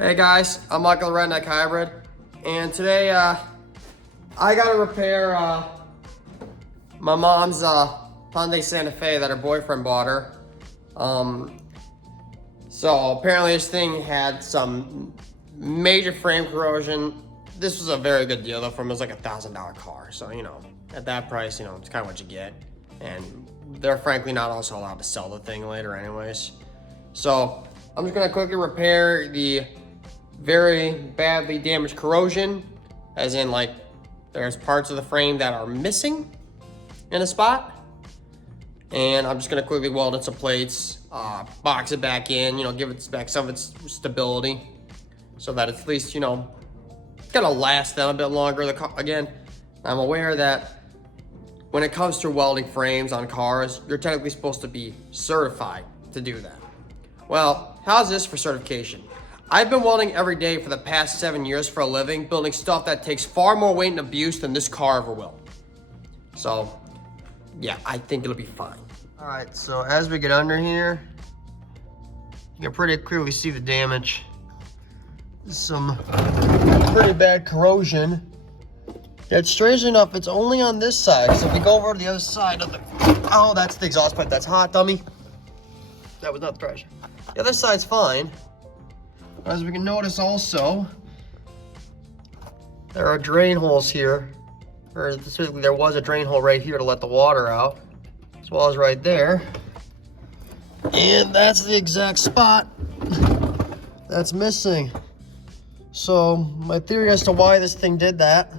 Hey guys, I'm Michael the Redneck Hybrid, and today I gotta repair my mom's Hyundai Santa Fe that her boyfriend bought her. So apparently this thing had some major frame corrosion. This was a very good deal though, from it was like $1,000 car. So you know, at that price, you know, it's kind of what you get, and they're frankly not also allowed to sell the thing later, anyways. So I'm just gonna quickly repair the very badly damaged corrosion, as in like there's parts of the frame that are missing in a spot, and I'm just gonna quickly weld in some plates, box it back in, you know, give it back some of its stability so that it's at least, you know, gonna last them a bit longer. Again, I'm aware that when it comes to welding frames on cars, you're technically supposed to be certified to do that. Well, how's this for certification? I've been welding every day for the past 7 years for a living, building stuff that takes far more weight and abuse than this car ever will. So, yeah, I think it'll be fine. All right, so as we get under here, you can pretty clearly see the damage. Some pretty bad corrosion. Yet strangely enough, it's only on this side. So if you go over to the other side of the, oh, that's the exhaust pipe. That's hot, dummy. That was not the pressure. The other side's fine. As we can notice also, there are drain holes here, or specifically there was a drain hole right here to let the water out, as well as right there. And that's the exact spot that's missing. So my theory as to why this thing did that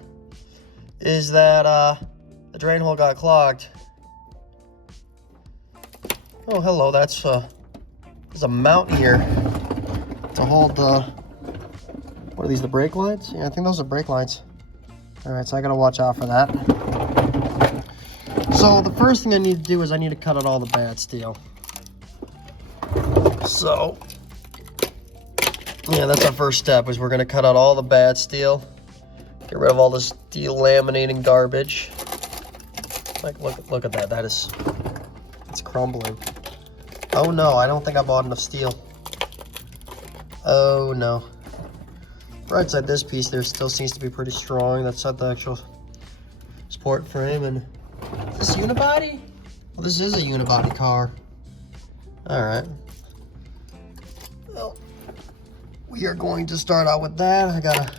is that the drain hole got clogged. Oh, hello, there's a mount here to hold the, what are these, the brake lights? Yeah, I think those are brake lights. All right, so I gotta watch out for that. So the first thing I need to do is I need to cut out all the bad steel. So, yeah, that's our first step, is we're gonna cut out all the bad steel. Get rid of all this steel laminating garbage. Like, look at that, it's crumbling. Oh no, I don't think I bought enough steel. Oh no. Right side this piece there still seems to be pretty strong. That's not the actual support frame. And is this unibody? Well, this is a unibody car. Alright. Well, we are going to start out with that. I gotta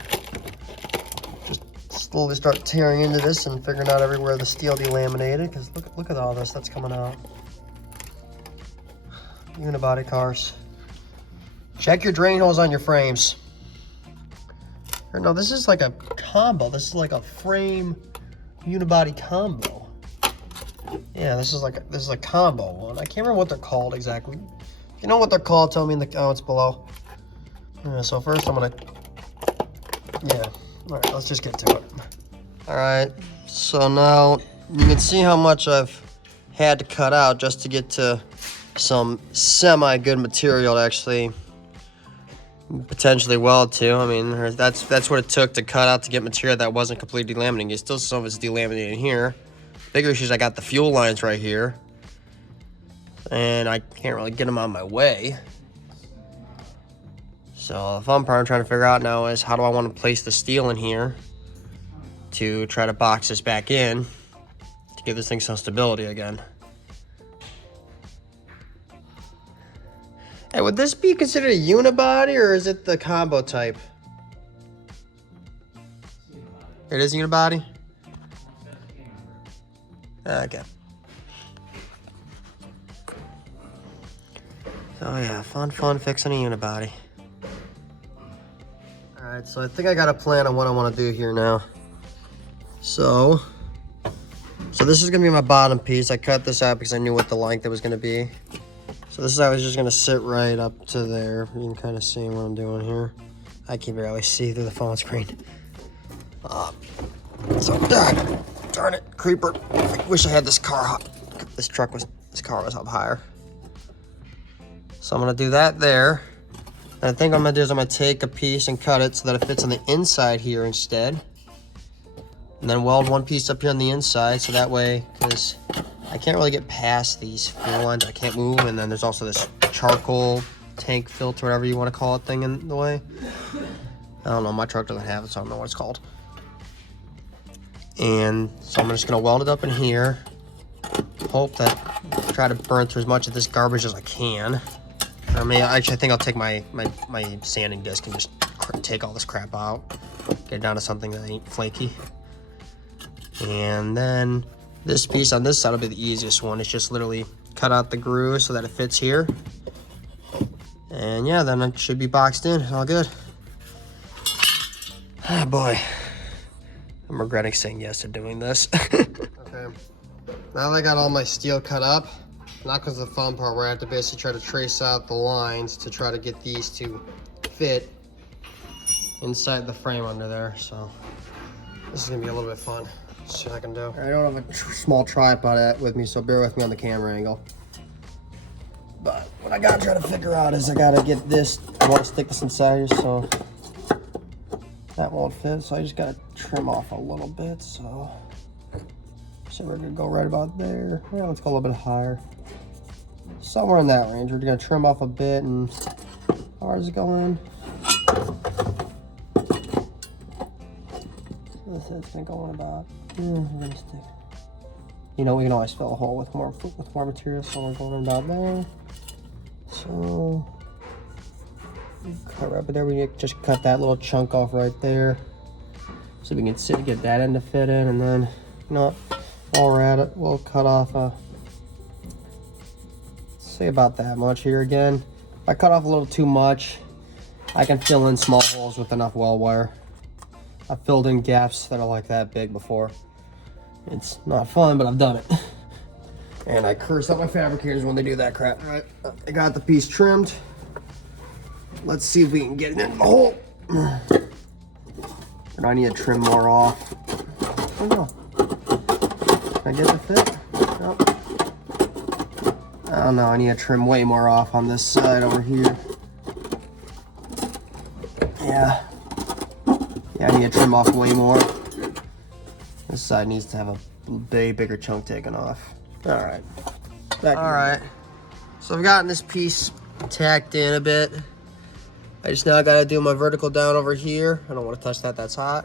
just slowly start tearing into this and figuring out everywhere the steel delaminated, because look at all this that's coming out. Unibody cars. Check your drain holes on your frames. Or no, this is like a combo. This is like a frame unibody combo. Yeah, this is a combo one. I can't remember what they're called exactly. If you know what they're called, tell me in the comments below. So first I'm gonna, yeah. All right, let's just get to it. All right, so now you can see how much I've had to cut out just to get to some semi-good material to actually potentially weld to. I mean, that's what it took to cut out to get material that wasn't completely delaminating. Still some of it's delaminating here. Bigger issue is I got the fuel lines right here, and I can't really get them out of my way. So the fun part I'm trying to figure out now is how do I want to place the steel in here to try to box this back in to give this thing some stability again. Hey, would this be considered a unibody, or is it the combo type? It is unibody? Okay. So yeah, fun fixing a unibody. Alright, so I think I got a plan on what I want to do here now. So this is going to be my bottom piece. I cut this out because I knew what the length it was going to be. So this is how it's just gonna sit right up to there. You can kind of see what I'm doing here. I can barely see through the phone screen. So darn it, creeper. I wish I had this car up. This car was up higher. So I'm gonna do that there. And I think what I'm gonna do is I'm gonna take a piece and cut it so that it fits on the inside here instead. And then weld one piece up here on the inside, so that way, because I can't really get past these fuel lines, I can't move, and then there's also this charcoal tank filter, whatever you want to call it, thing in the way. I don't know, my truck doesn't have it, so I don't know what it's called. And so I'm just gonna weld it up in here. Hope that, try to burn through as much of this garbage as I can. I mean, actually, I think I'll take my sanding disc and just take all this crap out. Get it down to something that ain't flaky. And then this piece on this side will be the easiest one. It's just literally cut out the groove so that it fits here. And yeah, then it should be boxed in, all good. Ah, boy. I'm regretting saying yes to doing this. Okay, now that I got all my steel cut up, not because of the fun part where I have to basically try to trace out the lines to try to get these to fit inside the frame under there. So this is gonna be a little bit fun. Let's see what I can do. I don't have a small tripod with me, so bear with me on the camera angle. But what I gotta try to figure out is I gotta get this, I wanna stick this inside here, so that won't fit. So I just gotta trim off a little bit. So we're gonna go right about there. Well, let's go a little bit higher. Somewhere in that range. We're gonna trim off a bit, and ours is going. So it's gonna go in about. We're gonna stick. You know, we can always fill a hole with more material, so we're going about there. So cut right there. We just cut that little chunk off right there, so we can get that end to fit in, and then you know, while we're at it, we'll cut off say about that much here again. If I cut off a little too much, I can fill in small holes with enough weld wire. I've filled in gaps that are like that big before. It's not fun, but I've done it. And I curse out my fabricators when they do that crap. All right, I got the piece trimmed. Let's see if we can get it in the hole. And I need to trim more off. Oh no. Can I get the fit? Nope. Oh no, I need to trim way more off on this side over here. Yeah. Yeah, I need to trim off way more. This side needs to have a bigger chunk taken off. All right. All right. So I've gotten this piece tacked in a bit. I just now got to do my vertical down over here. I don't want to touch that, that's hot.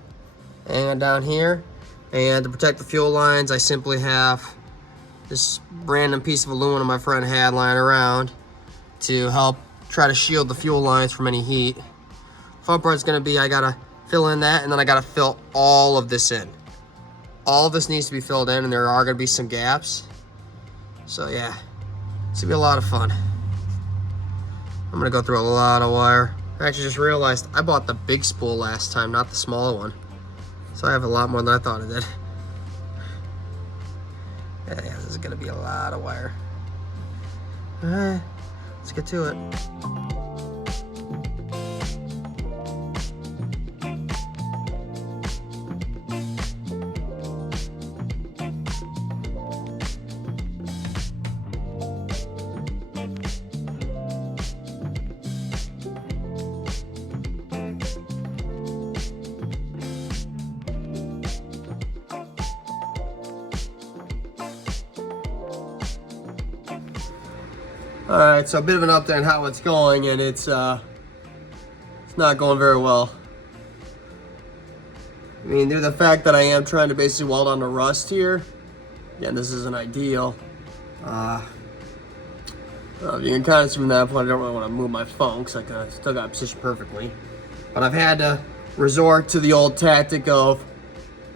And down here. And to protect the fuel lines, I simply have this random piece of aluminum my friend had lying around to help try to shield the fuel lines from any heat. Fun part's gonna be I gotta fill in that, and then I gotta fill all of this in. All of this needs to be filled in, and there are gonna be some gaps. So yeah, it's gonna be a lot of fun. I'm gonna go through a lot of wire. I actually just realized I bought the big spool last time, not the smaller one. So I have a lot more than I thought I did. Yeah, this is gonna be a lot of wire. All right, let's get to it. All right, so a bit of an update on how it's going, and it's not going very well. I mean, due to the fact that I am trying to basically weld on the rust here, again, this isn't ideal. You can kind of see from that point, I don't really want to move my phone because I still got it positioned perfectly. But I've had to resort to the old tactic of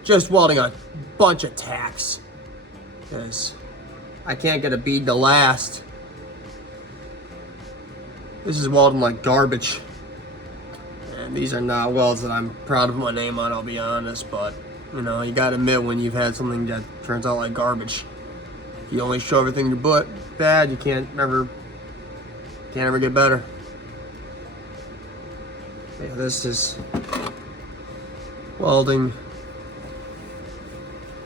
just welding a bunch of tacks, because I can't get a bead to last. This is welding like garbage. And these are not welds that I'm proud of my name on, I'll be honest, but you know, you gotta admit when you've had something that turns out like garbage. If you only show everything in your butt bad, you can't ever get better. Yeah, this is welding.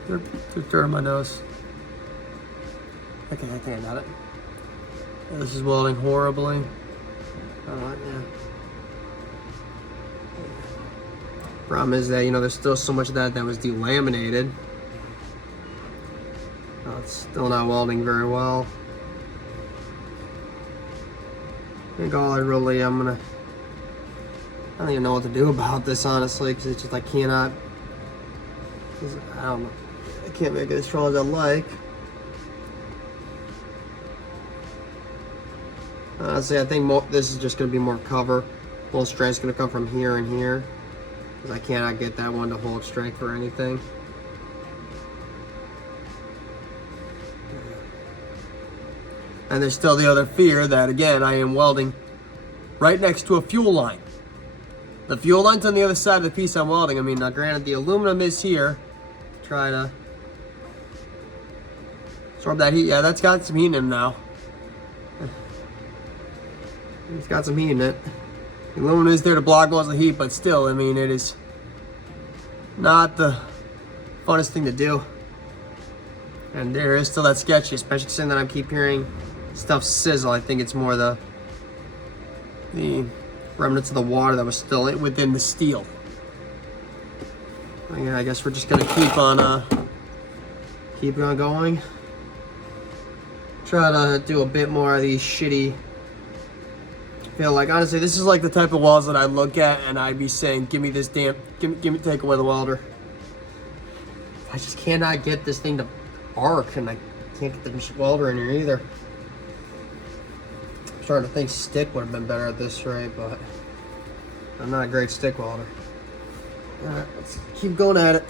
They're dirt on my nose. Okay, I think I got it. Yeah, this is welding horribly. Yeah. Problem is that, you know, there's still so much of that was delaminated. It's still not welding very well. I think all I really, I don't even know what to do about this, honestly, because it's just, I cannot, I don't know, I can't make it as strong as I like. Honestly, I think this is just going to be more cover. Full strength's going to come from here and here, because I cannot get that one to hold strength for anything. And there's still the other fear that, again, I am welding right next to a fuel line. The fuel line's on the other side of the piece I'm welding. I mean, now granted, the aluminum is here. Try to absorb that heat. Yeah, that's got some heat in it now. It's got some heat in it. The aluminum is there to block most of the heat, but still, I mean, it is not the funnest thing to do. And there is still that sketchy, especially considering that I keep hearing stuff sizzle. I think it's more the remnants of the water that was still within the steel. Yeah, I guess we're just gonna keep on going. Try to do a bit more of these shitty. I feel like, honestly, this is like the type of welds that I look at and I'd be saying, give me this damn, take away the welder. I just cannot get this thing to arc, and I can't get the welder in here either. I'm starting to think stick would have been better at this rate, but I'm not a great stick welder. Alright, let's keep going at it.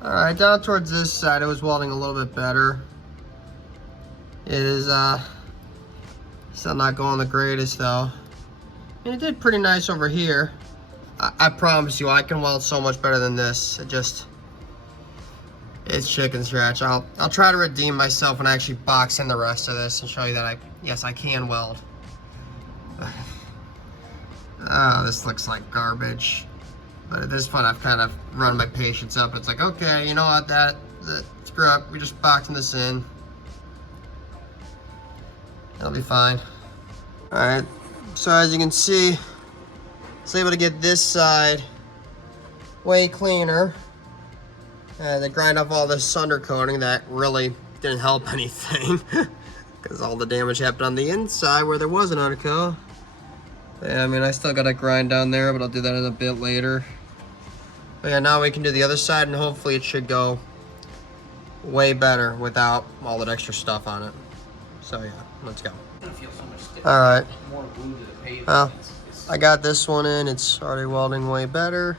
Alright, down towards this side, it was welding a little bit better. It is still not going the greatest though. And it did pretty nice over here. I promise you, I can weld so much better than this. It's chicken scratch. I'll try to redeem myself and actually box in the rest of this and show you that yes, I can weld. Oh, this looks like garbage. But at this point, I've kind of run my patience up. It's like, okay, you know what, screw up. We just boxing this in. It'll be fine. All right, so as you can see, I was able to get this side way cleaner. And they grind off all this undercoating that really didn't help anything because all the damage happened on the inside where there was an undercoat. Yeah, I mean, I still gotta grind down there, but I'll do that in a bit later. But yeah, now we can do the other side, and hopefully it should go way better without all that extra stuff on it. So yeah, let's go. All right. Well, I got this one in. It's already welding way better.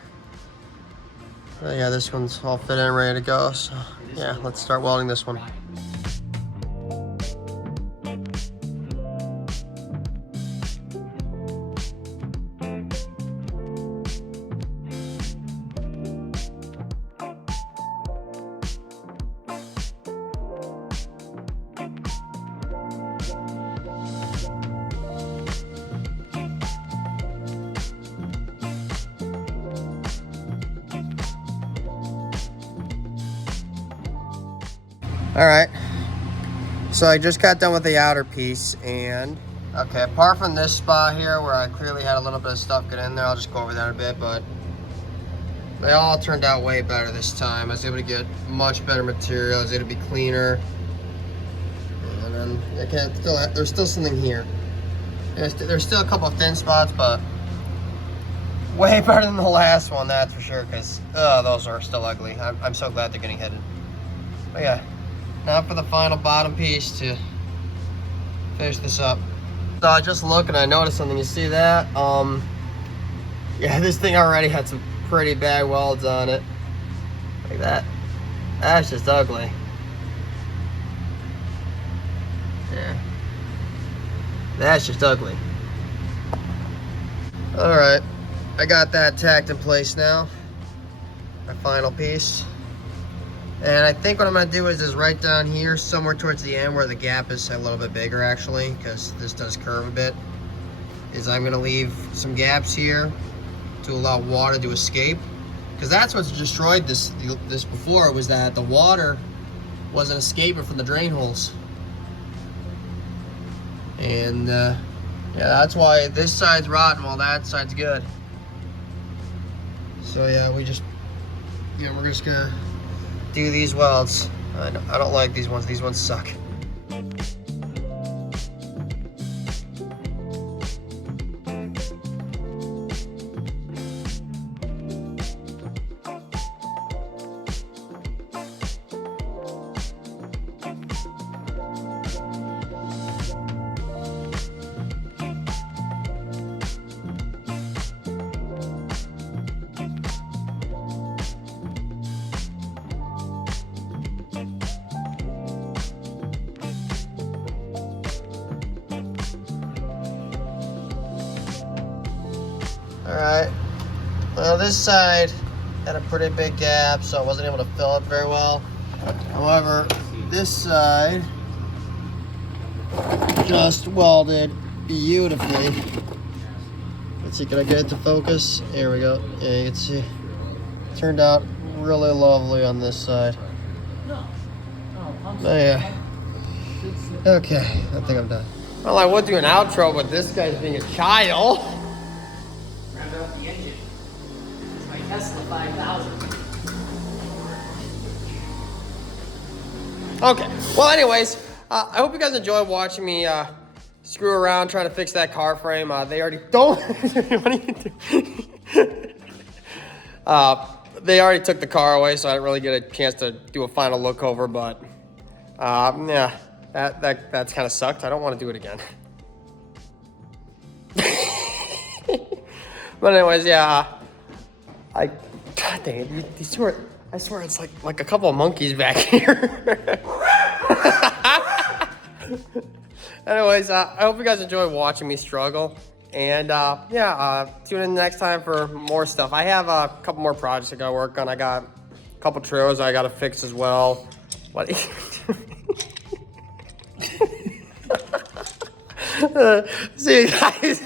Yeah, this one's all fit in and ready to go. So yeah, let's start welding this one. All right, so I just got done with the outer piece, and okay, apart from this spot here where I clearly had a little bit of stuff get in there, I'll just go over that a bit, but they all turned out way better this time. I was able to get much better material. I was able to be cleaner, and then there's still something here. There's still a couple of thin spots, but way better than the last one, that's for sure, because those are still ugly. I'm so glad they're getting hidden. But yeah. Now for the final bottom piece to finish this up. So I just look and I noticed something. You see that? Yeah, this thing already had some pretty bad welds on it. Like that. That's just ugly. Yeah. That's just ugly. Alright. I got that tacked in place now. My final piece. And I think what I'm going to do is right down here, somewhere towards the end where the gap is a little bit bigger actually, because this does curve a bit, is I'm going to leave some gaps here to allow water to escape. Because that's what's destroyed this before, was that the water wasn't escaping from the drain holes. And yeah, that's why this side's rotten while that side's good. So yeah, we're just gonna do these welds. I don't like these ones. These ones suck. Alright, well this side had a pretty big gap, so I wasn't able to fill it very well. However, this side just welded beautifully. Let's see, can I get it to focus? Here we go. Yeah, you can see. It turned out really lovely on this side. Oh yeah. Okay, I think I'm done. Well, I would do an outro, but this guy's being a child. Up the engine. It's my Tesla 5000. Okay. Well, anyways, I hope you guys enjoyed watching me screw around trying to fix that car frame. They already don't. What are you doing? They already took the car away, so I didn't really get a chance to do a final look over. But yeah, that's kind of sucked. I don't want to do it again. But anyways, yeah, God dang it, these two are, I swear it's like a couple of monkeys back here. Anyways, I hope you guys enjoy watching me struggle. And yeah, tune in next time for more stuff. I have a couple more projects I gotta work on. I got a couple trailers I gotta fix as well. What? See you guys.